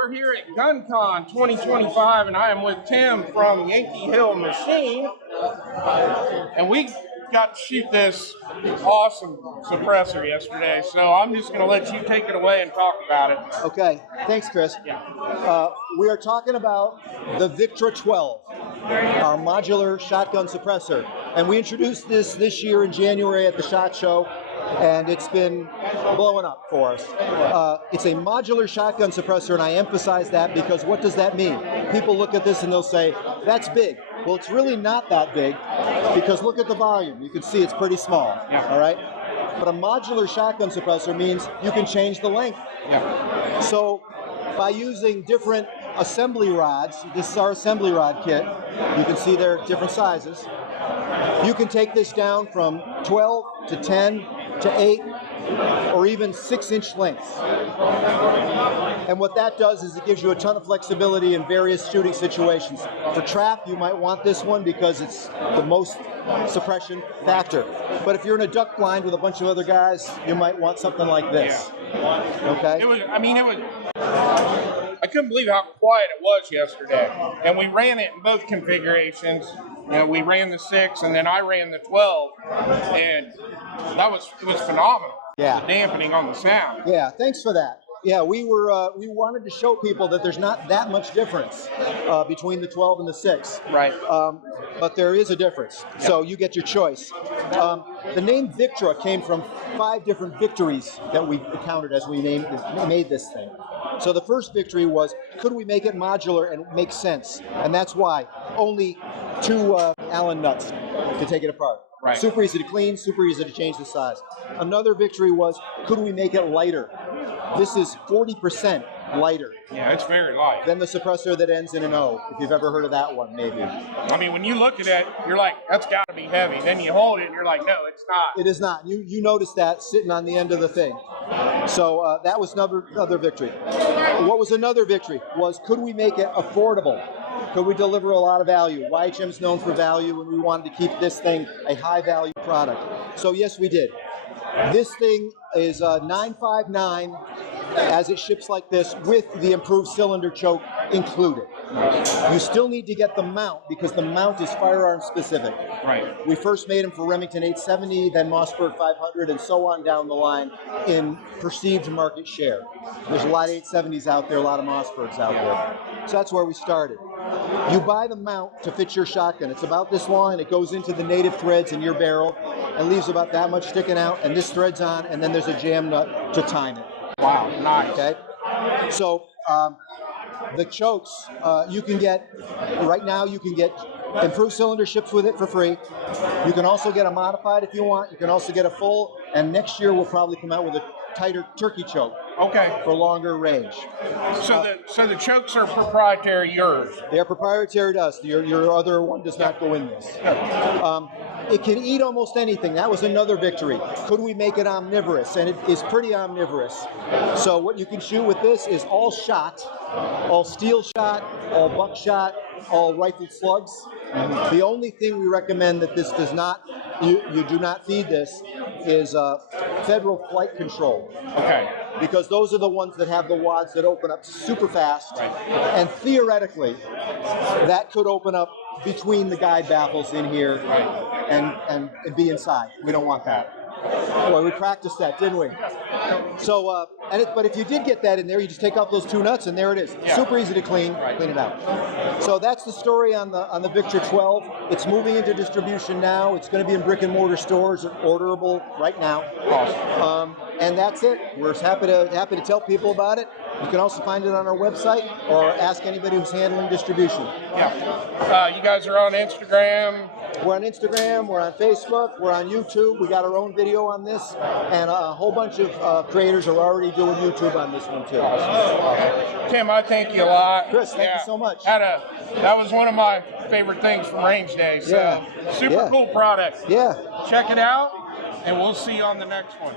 we're here at GunCon 2025, and I am with Tim from Yankee Hill Machine, and we got to shoot this awesome suppressor yesterday, so I'm just going to let you take it away and talk about it. Okay, thanks, Chris. Yeah. We are talking about the VICTRA 12, our modular shotgun suppressor, and we introduced this year in January at the SHOT Show, and it's been blowing up for us. It's a modular shotgun suppressor, and I emphasize that because what does that mean? People look at this and they'll say, that's big. Well, it's really not that big because look at the volume. You can see it's pretty small, all right? But a modular shotgun suppressor means you can change the length. Yeah. So by using different assembly rods, this is our assembly rod kit, you can see they're different sizes. You can take this down from 12 to 10 to 8 or even 6-inch lengths. And what that does is it gives you a ton of flexibility in various shooting situations. For trap, you might want this one because it's the most suppression factor. But if you're in a duck blind with a bunch of other guys, you might want something like this. Okay? I couldn't believe how quiet it was yesterday. And we ran it in both configurations. You know, we ran the 6 and then I ran the 12. And it was phenomenal. Yeah. The dampening on the sound. Yeah, thanks for that. Yeah, we wanted to show people that there's not that much difference between the 12 and the 6. Right. But there is a difference. Yep. So you get your choice. The name VICTRA came from 5 different victories that we encountered as we made this thing. So the first victory was, could we make it modular and make sense? And that's why only 2 Allen nuts to take it apart. Right. Super easy to clean, super easy to change the size. Another victory was, could we make it lighter? This is 40% lighter. Yeah, it's very light. Than the suppressor that ends in an O, if you've ever heard of that one, maybe. I mean, when you look at it, you're like, that's got to be heavy. Then you hold it, and you're like, no, it's not. It is not. You notice that sitting on the end of the thing. So that was another victory. What was another victory was, could we make it affordable? Could we deliver a lot of value? YHM is known for value, and we wanted to keep this thing a high-value product. So yes, we did. This thing is $959 as it ships like this with the improved cylinder choke included. You still need to get the mount because the mount is firearm specific. Right. We first made them for Remington 870, then Mossberg 500, and so on down the line in perceived market share. There's a lot of 870s out there, a lot of Mossbergs out there. So that's where we started. You buy the mount to fit your shotgun. It's about this long, and it goes into the native threads in your barrel and leaves about that much sticking out, and this thread's on, and then there's a jam nut to time it. Wow, nice. Okay? So the chokes, you can get, right now you can get improved cylinder ships with it for free. You can also get a modified if you want. You can also get a full, and next year we'll probably come out with a tighter turkey choke. Okay. For longer range. So the chokes are proprietary yours? They are proprietary to us. Your other one does not go in this. It can eat almost anything. That was another victory. Could we make it omnivorous? And it is pretty omnivorous. So what you can shoot with this is all shot, all steel shot, all buckshot, all rifled slugs. The only thing we recommend that this does not, you do not feed this, is federal flight control. Okay. Because those are the ones that have the wads that open up super fast. Right. And theoretically, that could open up between the guide baffles in here, right, and be inside. We don't want that. Well, we practiced that, didn't we? So, but if you did get that in there, you just take off those 2 nuts, and there it is. Yeah. Super easy to clean. Right. Clean it out. So that's the story on the VICTRA 12. It's moving into distribution now. It's going to be in brick and mortar stores, orderable right now. Awesome. And that's it. We're happy to tell people about it. You can also find it on our website or ask anybody who's handling distribution. Yeah. You guys are on Instagram? We're on Instagram, we're on Facebook, we're on YouTube. We got our own video on this, and a whole bunch of creators are already doing YouTube on this one too. Awesome. Tim, I thank you a lot. Chris, thank you so much. That was one of my favorite things from Range Day. So super cool product. Yeah. Check it out, and we'll see you on the next one.